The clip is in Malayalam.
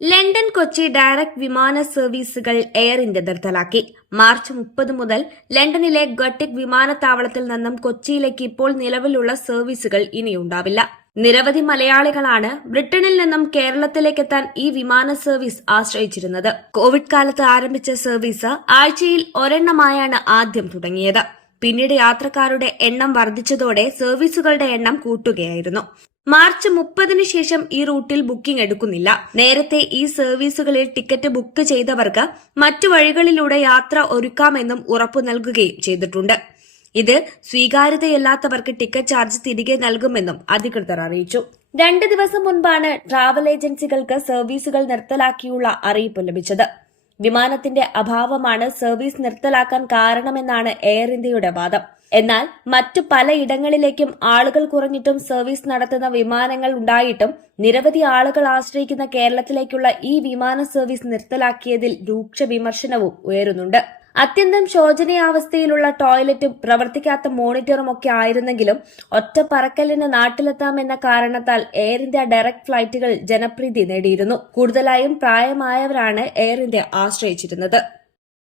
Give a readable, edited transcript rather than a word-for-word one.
ലണ്ടൻ കൊച്ചി ഡയറക്ട് വിമാന സർവീസുകൾ എയർ ഇന്ത്യ നിർത്തലാക്കി. മാർച്ച് 30 മുതൽ ലണ്ടനിലെ ഗട്ടിക് വിമാനത്താവളത്തിൽ നിന്നും കൊച്ചിയിലേക്ക് ഇപ്പോൾ നിലവിലുള്ള സർവീസുകൾ ഇനിയുണ്ടാവില്ല. നിരവധി മലയാളികളാണ് ബ്രിട്ടനിൽ നിന്നും കേരളത്തിലേക്കെത്താൻ ഈ വിമാന സർവീസ് ആശ്രയിച്ചിരുന്നത്. കോവിഡ് കാലത്ത് ആരംഭിച്ച സർവീസ് ആഴ്ചയിൽ ഒരെണ്ണമായാണ് ആദ്യം തുടങ്ങിയത്. പിന്നീട് യാത്രക്കാരുടെ എണ്ണം വർദ്ധിച്ചതോടെ സർവീസുകളുടെ എണ്ണം കൂട്ടുകയായിരുന്നു. മാർച്ച് 30 ശേഷം ഈ റൂട്ടിൽ ബുക്കിംഗ് എടുക്കുന്നില്ല. നേരത്തെ ഈ സർവീസുകളിൽ ടിക്കറ്റ് ബുക്ക് ചെയ്തവർക്ക് മറ്റു വഴികളിലൂടെ യാത്ര ഒരുക്കാമെന്നും ഉറപ്പു നൽകുകയും ചെയ്തിട്ടുണ്ട്. ഇത് സ്വീകാര്യതയില്ലാത്തവർക്ക് ടിക്കറ്റ് ചാർജ് തിരികെ നൽകുമെന്നും അധികൃതർ അറിയിച്ചു. 2 ദിവസം മുൻപാണ് ട്രാവൽ ഏജൻസികൾക്ക് സർവീസുകൾ നിർത്തലാക്കിയുള്ള അറിയിപ്പ് ലഭിച്ചത്. വിമാനത്തിന്റെ അഭാവമാണ് സർവീസ് നിർത്തലാക്കാൻ കാരണമെന്നാണ് എയർ ഇന്ത്യയുടെ വാദം. എന്നാൽ മറ്റു പലയിടങ്ങളിലേക്കും ആളുകൾ കുറഞ്ഞിട്ടും സർവീസ് നടത്തുന്ന വിമാനങ്ങൾ ഉണ്ടായിട്ടും നിരവധി ആളുകൾ ആശ്രയിക്കുന്ന കേരളത്തിലേക്കുള്ള ഈ വിമാന സർവീസ് നിർത്തലാക്കിയതിൽ രൂക്ഷ വിമർശനവും ഉയരുന്നുണ്ട്. അത്യന്തം ശോചനീയാവസ്ഥയിലുള്ള ടോയ്ലറ്റും പ്രവർത്തിക്കാത്ത മോണിറ്ററും ഒക്കെ ആയിരുന്നെങ്കിലും ഒറ്റ പറക്കലിന് നാട്ടിലെത്താമെന്ന കാരണത്താൽ എയർ ഇന്ത്യ ഡയറക്ട് ഫ്ലൈറ്റുകൾ ജനപ്രീതി നേടിയിരുന്നു. കൂടുതലായും പ്രായമായവരാണ് എയർ ഇന്ത്യ ആശ്രയിച്ചിരുന്നത്.